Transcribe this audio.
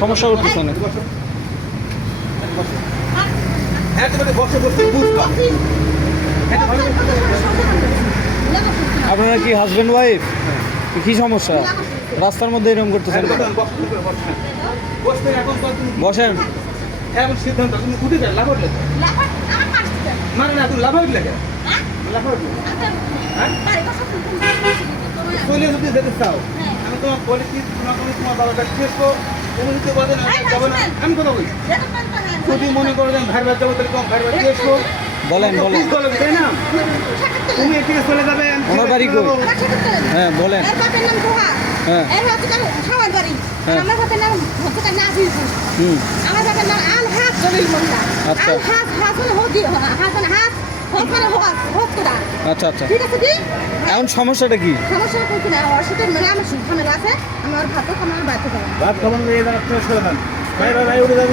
সমস্যা করতেছে না। আপনারা কি হাজব্যান্ড ওয়াইফ? কি সমস্যা? রাস্তার মধ্যে এরকম করতেছেন? বসেন। এখন সিদ্ধান্ত তুমি উঠে যাও, লাভ হলে মানে না তুমি লাভ হইলে লাভ হইলে চলে যদি যেতে চাও আমি তোমার বলি কি তোমার বাবাটা শেষ তো তুমি যদি বলেন যাবো না, আমি কথা বলি যদি মনে করো যে ভাই ভাই যাবো তাহলে তোমার ভাই ভাই শেষ তো বলেন বলেন। তাই না তুমি এদিকে চলে যাবে ওনার বাড়ি কই? হ্যাঁ বলেন। হ্যাঁ আমার বাপের নাম হচ্ছে নাজিরপুর। আমার বাপের নাম আল হাত জলিল মোল্লা। আচ্ছা। আল হাত হাত মানে হদি হাত মানে হাত হোক মানে হোক তোরা। আচ্ছা আচ্ছা। ঠিক আছে কি? এখন সমস্যাটা কি? সমস্যা করছি না ওর সাথে মানে আমার সুখানে আছে আমার ভাতও আমার বাড়িতে যাবে। ভাত খাবার এই জায়গা থেকে সরে যান ভাই ভাই ভাই উঠে যাও